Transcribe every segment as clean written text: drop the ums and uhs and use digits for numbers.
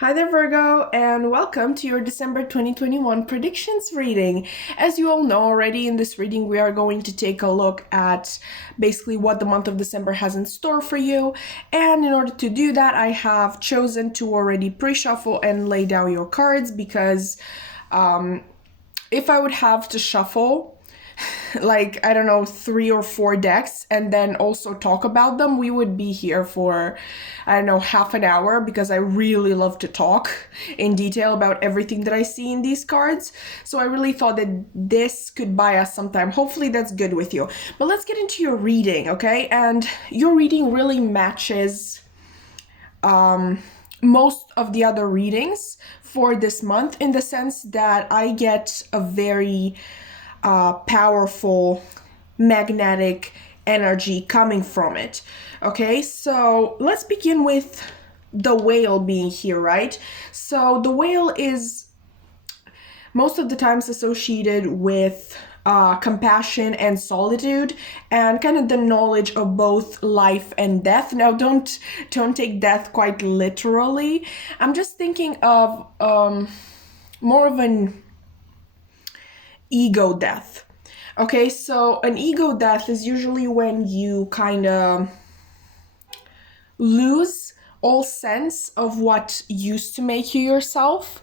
Hi there, Virgo, and welcome to your December 2021 predictions reading. As you all know already, in this reading, we are going to take a look at basically what the month of December has in store for you. And in order to do that, I have chosen to already pre shuffle and lay down your cards because if I would have to shuffle, like, I don't know, 3 or 4 decks and then also talk about them, we would be here for, I don't know, half an hour because I really love to talk in detail about everything that I see in these cards. So I really thought that this could buy us some time. Hopefully that's good with you. But let's get into your reading, okay? And your reading really matches most of the other readings for this month in the sense that I get a very powerful magnetic energy coming from it. Okay, so let's begin with the whale being here, right? So the whale is most of the times associated with compassion and solitude and kind of the knowledge of both life and death. Now don't take death quite literally. I'm just thinking of more of an ego death. Okay, so an ego death is usually when you kind of lose all sense of what used to make you yourself,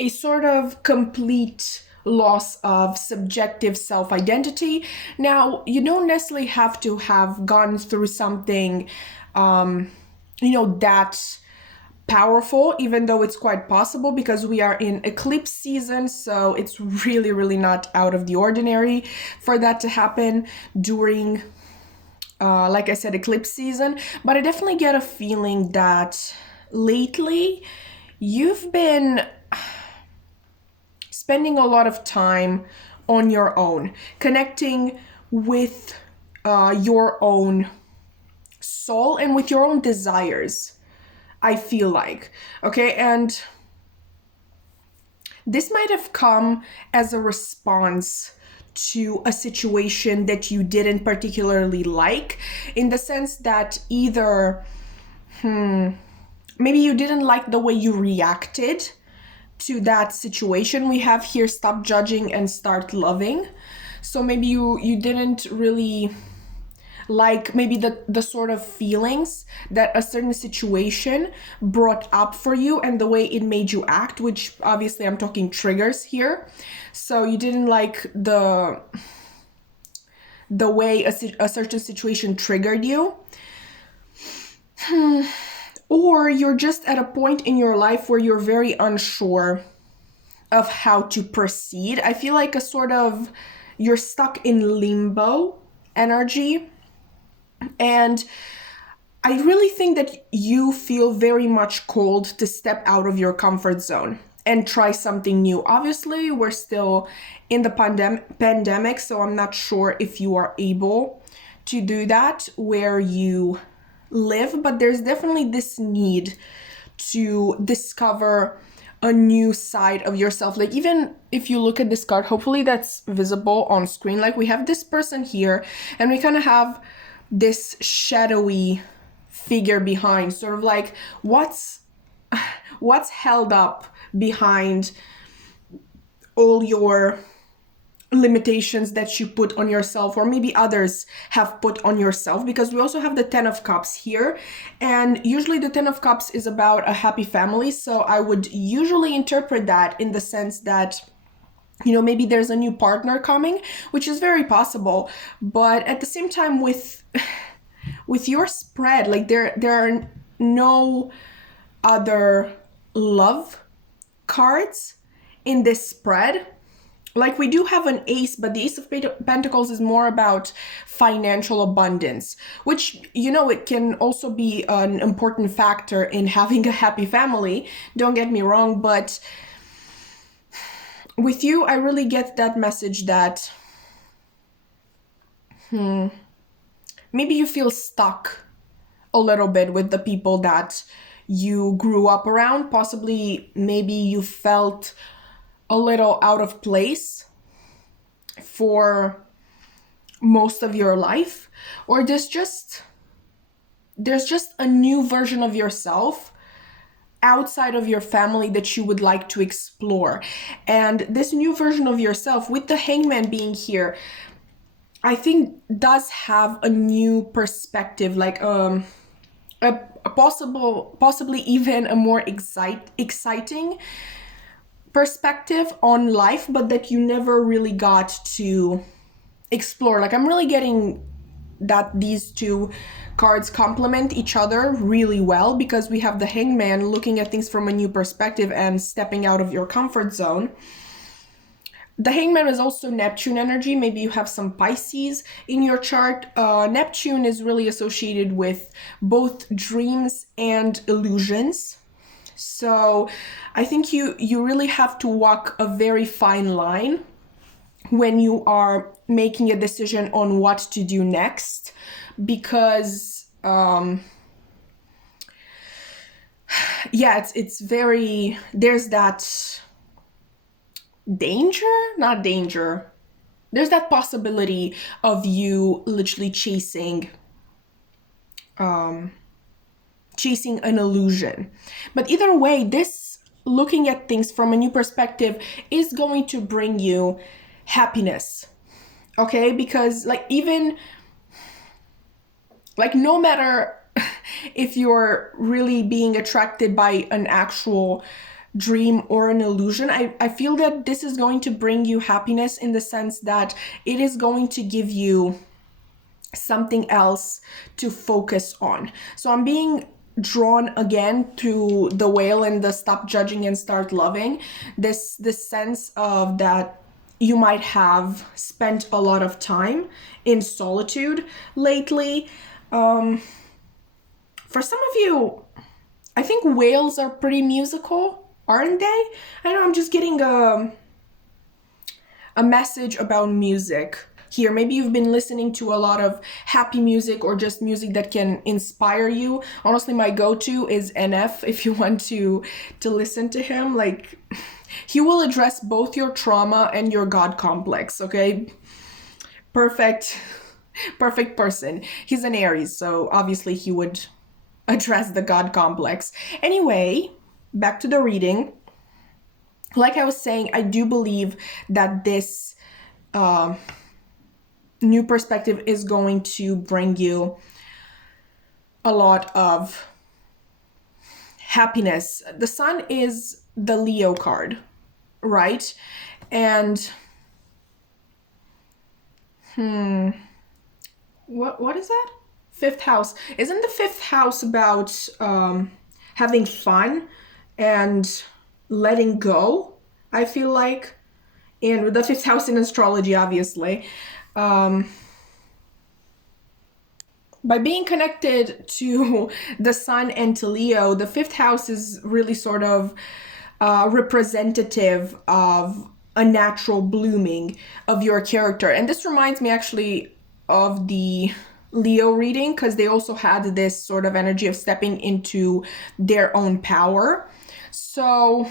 a sort of complete loss of subjective self identity. Now, you don't necessarily have to have gone through something, that powerful, even though it's quite possible because we are in eclipse season, so it's really, really not out of the ordinary for that to happen during, like I said, eclipse season. But I definitely get a feeling that lately you've been spending a lot of time on your own, connecting with your own soul and with your own desires. I feel like. Okay, and this might have come as a response to a situation that you didn't particularly like, in the sense that either, maybe you didn't like the way you reacted to that situation. We have here stop judging and start loving. So maybe you didn't really like maybe the sort of feelings that a certain situation brought up for you and the way it made you act, which obviously I'm talking triggers here. So you didn't like the way a certain situation triggered you. Or you're just at a point in your life where you're very unsure of how to proceed. I feel like a sort of you're stuck in limbo energy. And I really think that you feel very much called to step out of your comfort zone and try something new. Obviously, we're still in the pandemic, so I'm not sure if you are able to do that where you live, but there's definitely this need to discover a new side of yourself. Like, even if you look at this card, hopefully that's visible on screen. Like, we have this person here and we kind of have this shadowy figure behind, sort of like what's held up behind all your limitations that you put on yourself, or maybe others have put on yourself, because we also have the 10 of cups here, and usually the 10 of cups is about a happy family. So I would usually interpret that in the sense that maybe there's a new partner coming, which is very possible. But at the same time, with your spread, like there are no other love cards in this spread. Like, we do have an ace, but the Ace of Pentacles is more about financial abundance, which, it can also be an important factor in having a happy family. Don't get me wrong, but with you, I really get that message that maybe you feel stuck a little bit with the people that you grew up around. Possibly, maybe you felt a little out of place for most of your life, or there's just a new version of yourself outside of your family that you would like to explore. And this new version of yourself, with the Hangman being here, I think does have a new perspective, like a possibly even a more exciting perspective on life, but that you never really got to explore. Like, I'm really getting that these two cards complement each other really well, because we have the Hangman looking at things from a new perspective and stepping out of your comfort zone. The Hangman is also Neptune energy. Maybe you have some Pisces in your chart. Neptune is really associated with both dreams and illusions. So I think you really have to walk a very fine line when you are making a decision on what to do next, because it's very, there's that not danger, there's that possibility of you literally chasing an illusion. But either way, this looking at things from a new perspective is going to bring you happiness. Okay, because like, even like, no matter if you're really being attracted by an actual dream or an illusion, I feel that this is going to bring you happiness, in the sense that it is going to give you something else to focus on. So I'm being drawn again to the Whale and the stop judging and start loving. This sense of that you might have spent a lot of time in solitude lately. For some of you, I think whales are pretty musical, aren't they? I know, I'm just getting a message about music here. Maybe you've been listening to a lot of happy music, or just music that can inspire you. Honestly, my go-to is NF, if you want to listen to him. Like, he will address both your trauma and your God complex, okay? Perfect person. He's an Aries, so obviously he would address the God complex. Anyway, back to the reading. Like I was saying, I do believe that this new perspective is going to bring you a lot of happiness. The Sun is the Leo card, right? And what is that? Fifth house. Isn't the fifth house about having fun and letting go? I feel like, and the fifth house in astrology, obviously. By being connected to the Sun and to Leo, the fifth house is really sort of representative of a natural blooming of your character. And this reminds me actually of the Leo reading, because they also had this sort of energy of stepping into their own power. So,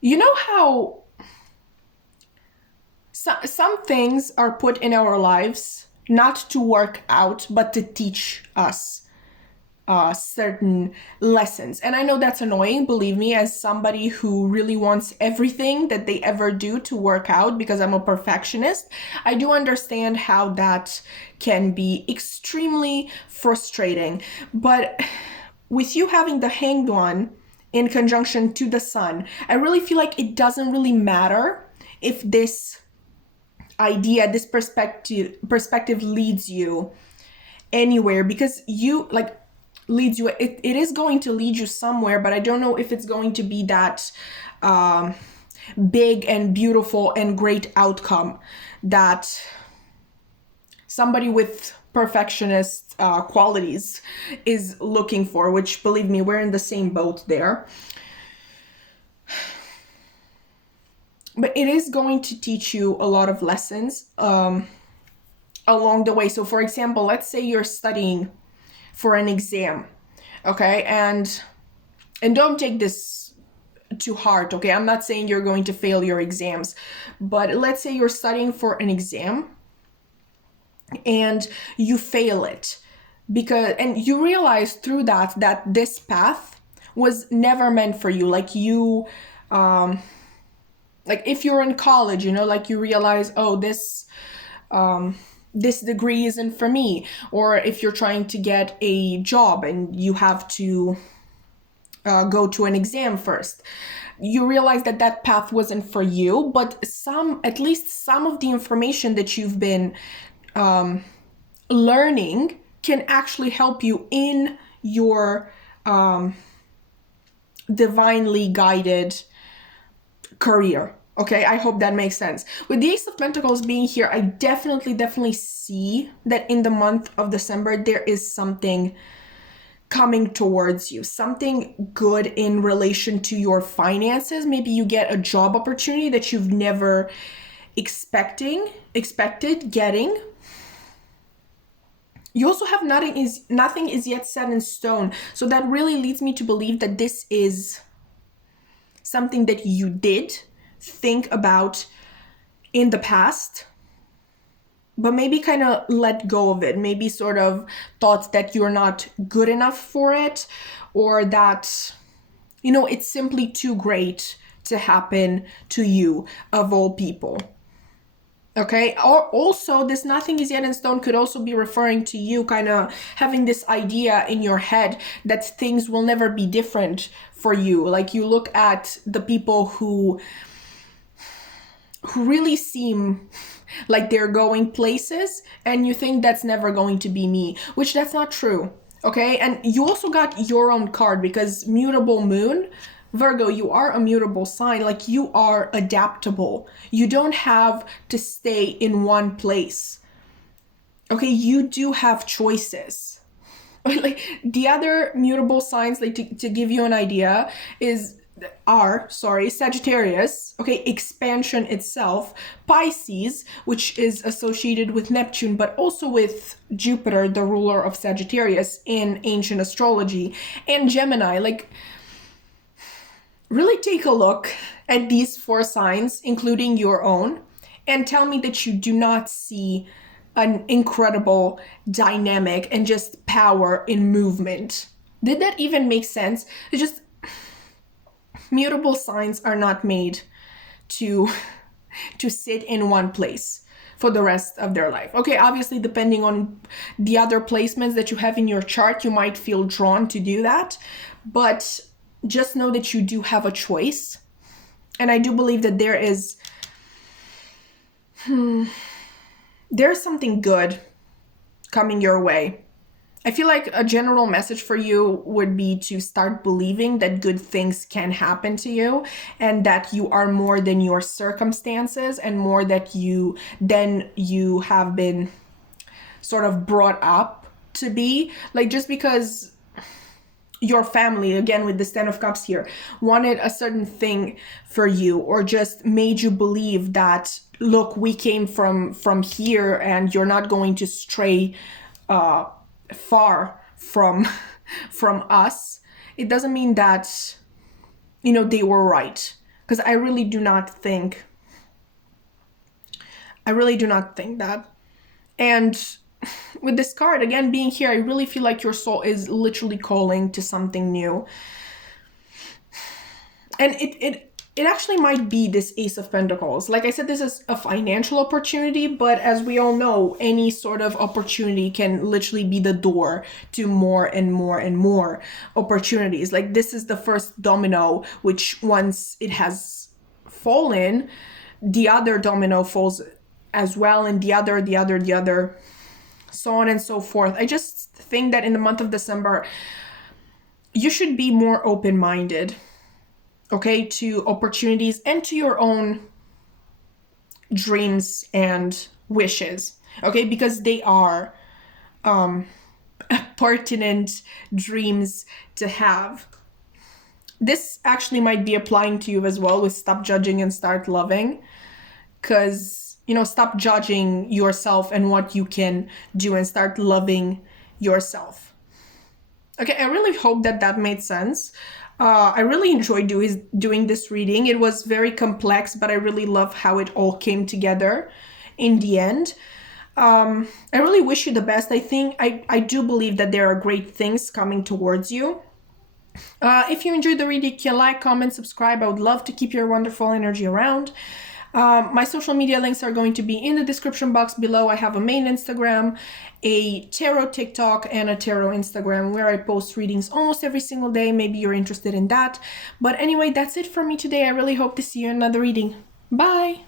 you know how some things are put in our lives not to work out, but to teach us certain lessons. And I know that's annoying, believe me, as somebody who really wants everything that they ever do to work out, because I'm a perfectionist. I do understand how that can be extremely frustrating. But with you having the Hanged One in conjunction to the Sun, I really feel like it doesn't really matter if this idea, this perspective leads you anywhere, because you like leads you, it is going to lead you somewhere, but I don't know if it's going to be that big and beautiful and great outcome that somebody with perfectionist qualities is looking for, which, believe me, we're in the same boat there. But it is going to teach you a lot of lessons along the way. So for example, let's say you're studying for an exam, okay? And don't take this to heart, okay? I'm not saying you're going to fail your exams, but let's say you're studying for an exam and you fail it. and you realize through that this path was never meant for you. Like you, like if you're in college, like you realize, oh, this degree isn't for me. Or if you're trying to get a job and you have to go to an exam first, you realize that path wasn't for you, but at least some of the information that you've been learning can actually help you in your divinely guided career. Okay, I hope that makes sense. With the Ace of Pentacles being here, I definitely see that in the month of December, there is something coming towards you, something good in relation to your finances. Maybe you get a job opportunity that you've never expected getting. You also have nothing is yet set in stone. So that really leads me to believe that this is something that you did think about in the past, but maybe kind of let go of it. Maybe sort of thought that you're not good enough for it, or that, it's simply too great to happen to you, of all people. Okay, or also this nothing is yet in stone could also be referring to you kind of having this idea in your head that things will never be different for you. Like you look at the people who really seem like they're going places and you think that's never going to be me, which that's not true. Okay, and you also got your own card because mutable moon, Virgo, you are a mutable sign. Like you are adaptable. You don't have to stay in one place. Okay, you do have choices. Like the other mutable signs, like to give you an idea, are Sagittarius, okay, expansion itself, Pisces, which is associated with Neptune, but also with Jupiter, the ruler of Sagittarius in ancient astrology, and Gemini. Like, really take a look at these 4 signs, including your own, and tell me that you do not see an incredible dynamic and just power in movement. Did that even make sense? It's just mutable signs are not made to sit in one place for the rest of their life. Okay, obviously depending on the other placements that you have in your chart, you might feel drawn to do that, but just know that you do have a choice. And I do believe that there's something good coming your way. I feel like a general message for you would be to start believing that good things can happen to you and that you are more than your circumstances and more than you have been sort of brought up to be. Like just because your family, again with the 10 of Cups here, wanted a certain thing for you or just made you believe that, look, we came from here and you're not going to stray far from us, it doesn't mean that they were right, because I really do not think that. And with this card again being here, I really feel like your soul is literally calling to something new, and it actually might be this Ace of Pentacles. Like I said, this is a financial opportunity, but as we all know, any sort of opportunity can literally be the door to more and more and more opportunities. Like this is the first domino, which once it has fallen, the other domino falls as well, and the other, so on and so forth. I just think that in the month of December, you should be more open-minded, okay, to opportunities and to your own dreams and wishes, okay, because they are pertinent dreams to have. This actually might be applying to you as well with stop judging and start loving, because stop judging yourself and what you can do and start loving yourself. Okay, I really hope that made sense. I really enjoyed doing this reading. It was very complex, but I really love how it all came together in the end. I really wish you the best. I do believe that there are great things coming towards you. If you enjoyed the reading, you can like, comment, subscribe. I would love to keep your wonderful energy around. My social media links are going to be in the description box below. I have a main Instagram, a tarot TikTok, and a tarot Instagram where I post readings almost every single day. Maybe you're interested in that. But anyway, that's it for me today. I really hope to see you in another reading. Bye!